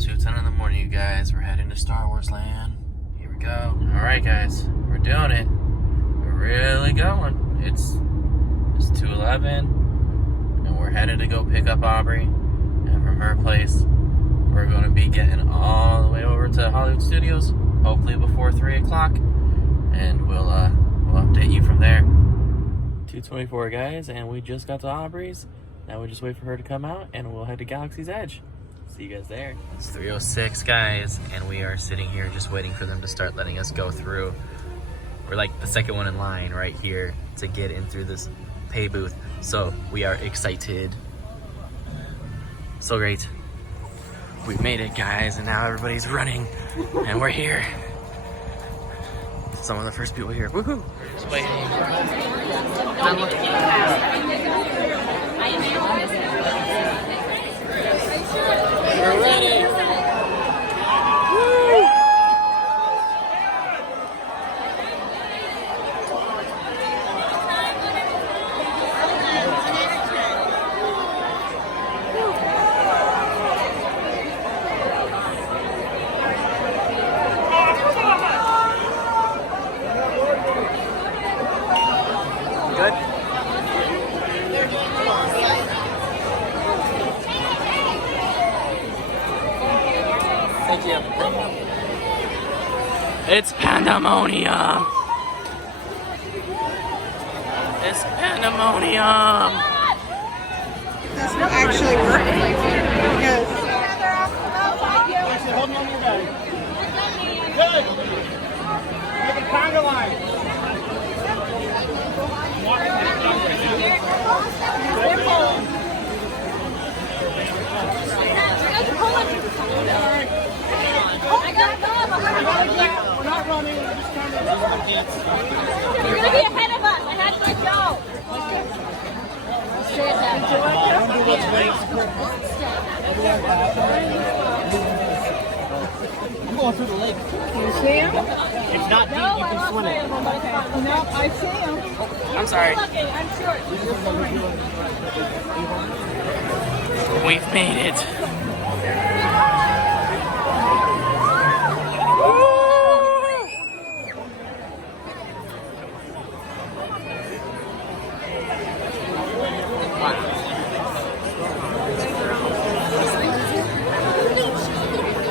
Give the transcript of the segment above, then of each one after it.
2:10 in the morning, you guys. We're heading to Star Wars Land. Here we go. Alright, guys. We're doing it. We're really going. It's 2:11, and we're headed to go pick up Aubrey. And from her place, we're going to be getting all the way over to Hollywood Studios, hopefully before 3 o'clock. And we'll update you from there. 2:24, guys, and we just got to Aubrey's. Now we just wait for her to come out, and we'll head to Galaxy's Edge. See you guys there. It's 3:06, guys, and we are sitting here just waiting for them to start letting us go through. We're like the second one in line right here to get in through this pay booth. So we are excited. So great. We've made it, guys, and now everybody's running, and we're here. Some of the first people here. Woohoo! Just waiting. We're ready. Woo! Good. Thank you. It's pandemonium. It's pandemonium. It doesn't actually work because Hold on your bag. Good. Make a conga line. We're not running. We're just trying to dance. You're going to be ahead of us. I had to let go. I'm going through the lake. you see him? It's not deep. You can swim it. No, I see him. I'm sorry. I'm sure. We've made it.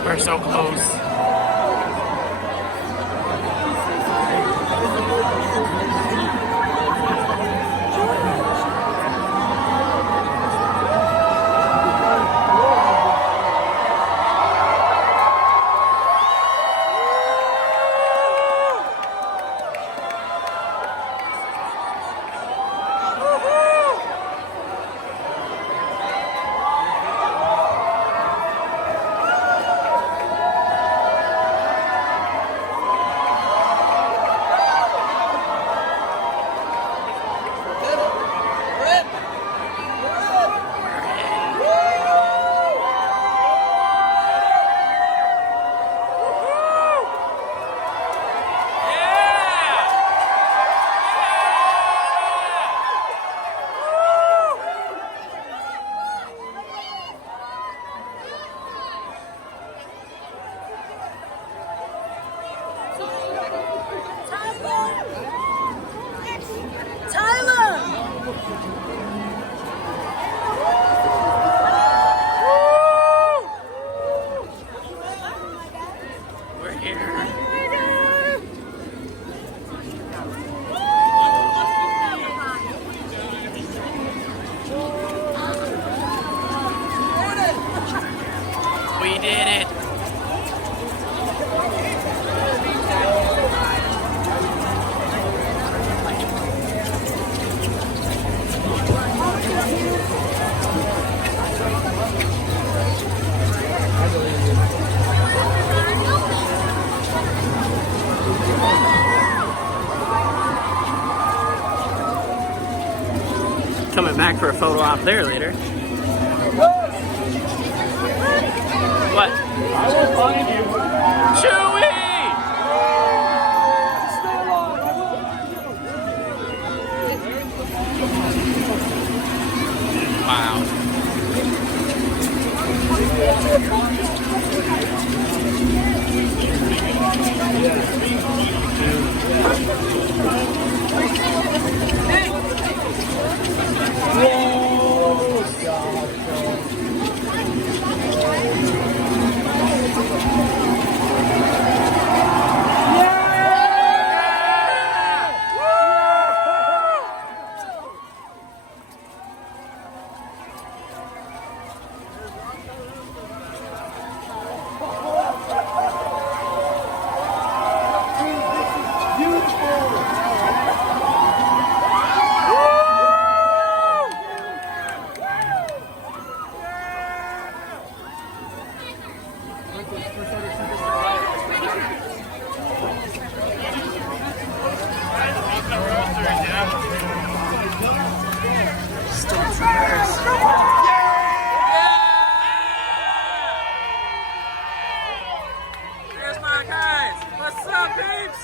We're so close. We did it. Coming back for a photo op there later. What? I will find you. Chewie! Wow. Here's my guys. What's up, peeps?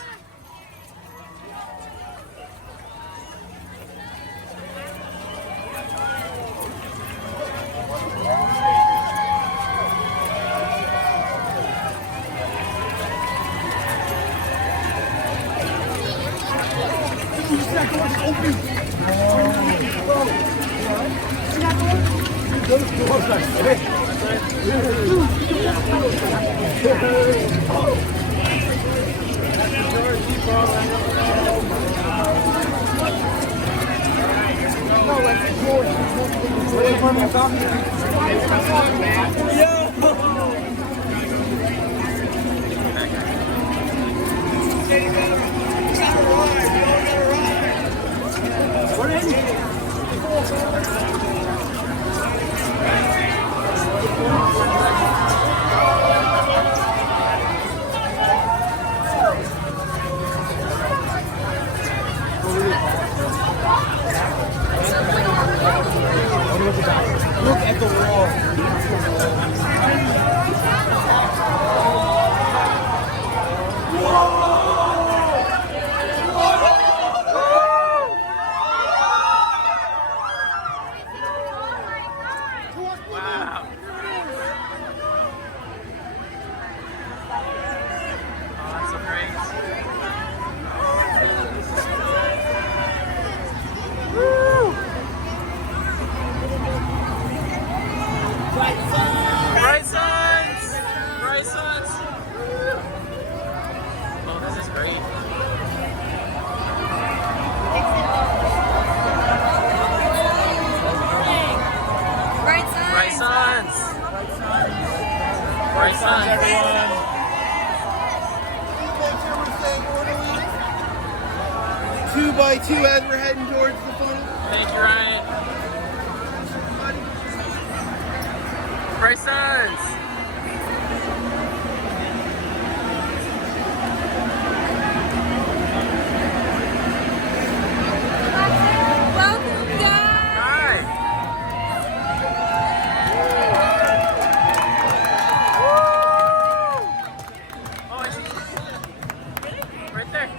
Look at the wall. Wow. Oh, that's so great. Woo! Bright suns! Bright suns! Woo! Oh, this is great. Bright sun. Bright suns! Bright suns, everyone! 2 by 2 as we're heading towards the funnel. Thank you, Ryan. Bright suns! Welcome, guys. Hi! Oh, I see. Right there.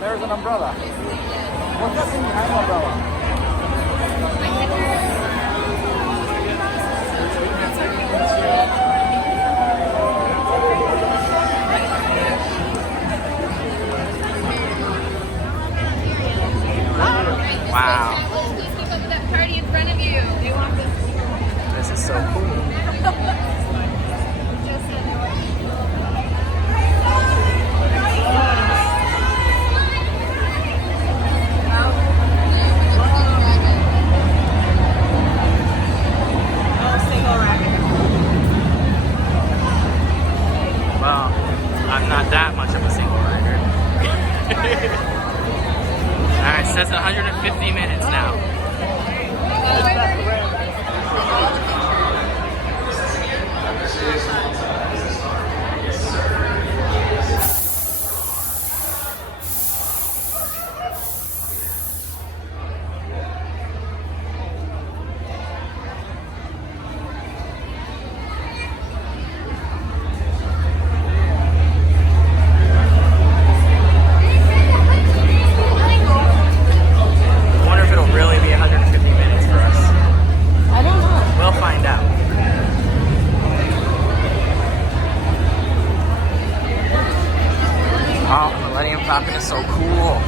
There's an umbrella. What's that thing behind the umbrella? Wow. That party in front of you. They want this. This is so cool. Well, I'm not that much of a single rider. Alright, so that's 150 minutes now. Talking is so cool.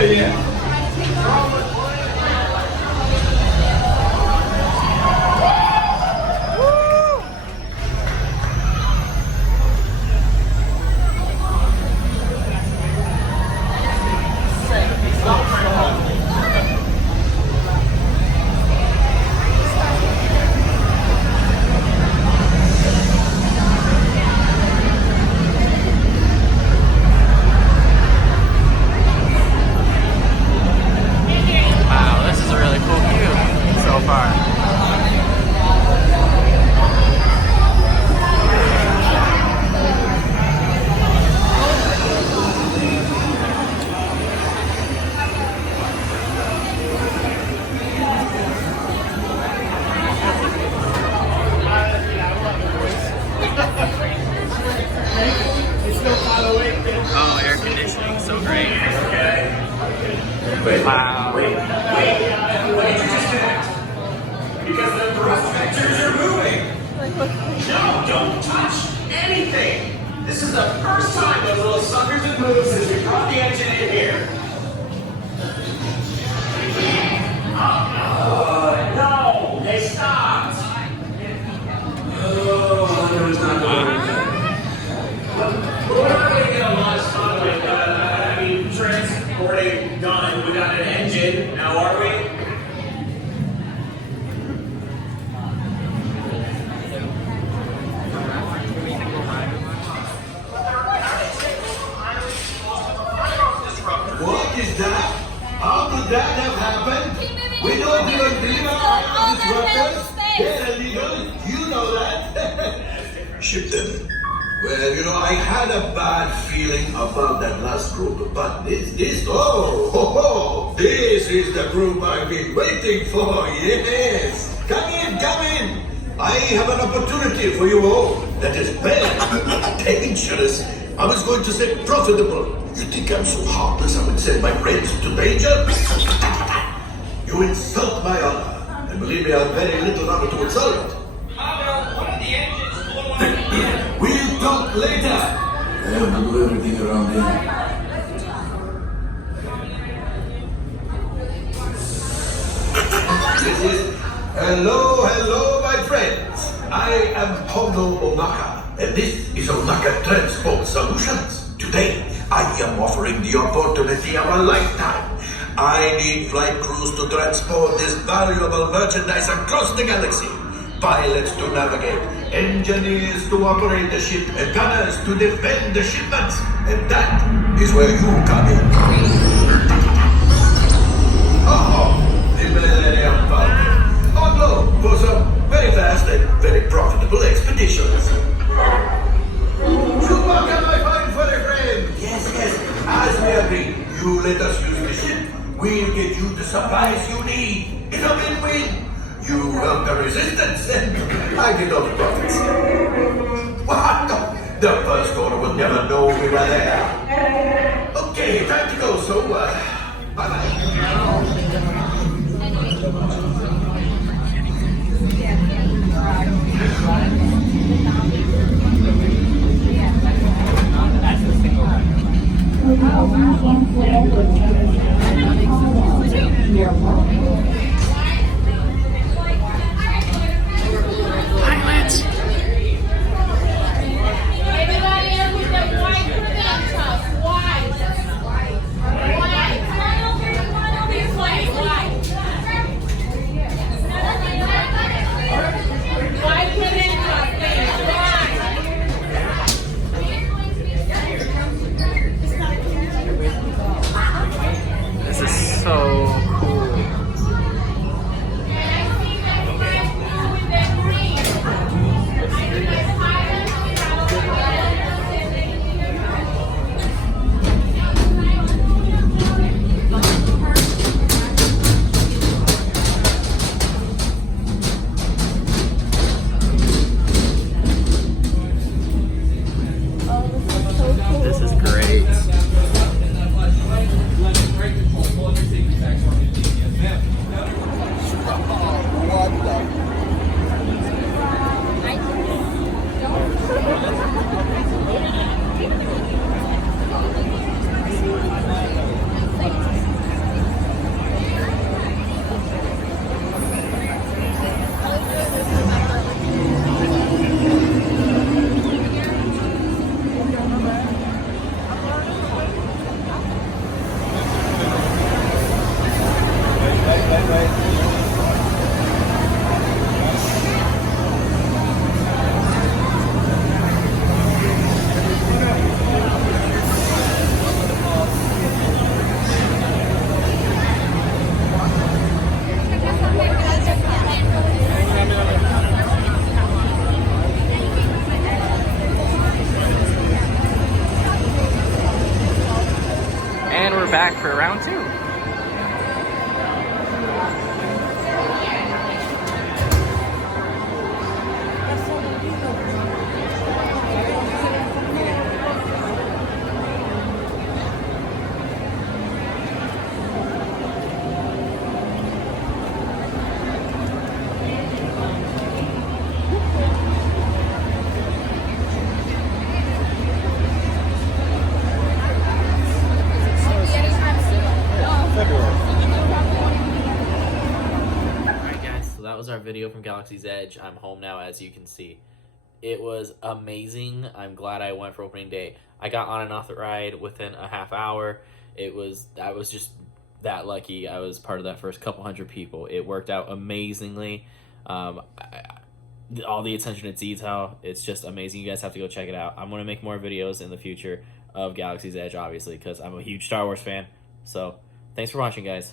Yeah. Wow, this is a really cool view so far. Oh, air conditioning, so great. Wow. Because the thrust vectors are moving. No, don't touch anything. This is the first time those little suckers have moved since we brought the engine in here. No, they stopped. Oh, there's not going to we're not going to get a lot of fun with, transporting gun without an engine, now are we? What is that? How did that have happened? We don't even deliver our disruptors. They're illegal. You know that. Ship them. Well, I had a bad feeling about that last group, but this is the group I've been waiting for, yes. Come in. I have an opportunity for you all that is very dangerous. I was going to say profitable. You think I'm so heartless I would send my friends to danger? You insult my honor, and believe me, I have very little honor to insult. One of the engines blew up. We'll talk later. I have to do everything around here. This is hello, my friends. I am Hondo Onaka, and this is Onaka Transport Solutions. Today, I am offering the opportunity of a lifetime. I need flight crews to transport this valuable merchandise across the galaxy. Pilots to navigate, engineers to operate the ship, and gunners to defend the shipments. And that is where you come in. The Millennium Falcon. On loan for some very fast and very profitable expeditions. Chewbacca, my fine furry friend. Yes. As we agreed, you let us use the ship. We'll get you the supplies you need. It's a win-win. You help the resistance, and I get all the profits. What? The first order will never know we were there. Okay, time to go, so, bye-bye. Pilots! Everybody else with the white credentials. White. Come on over this way. White. White credentials, please. White. we're back for round 2. That was our video from Galaxy's Edge. I'm home now, as you can see. It was amazing. I'm glad I went for opening day. I got on and off the ride within a half hour. I was just that lucky. I was part of that first couple hundred people. It worked out amazingly. All the attention to detail, it's just amazing. You guys have to go check it out. I'm going to make more videos in the future of Galaxy's Edge, obviously, because I'm a huge Star Wars fan. So, thanks for watching, guys.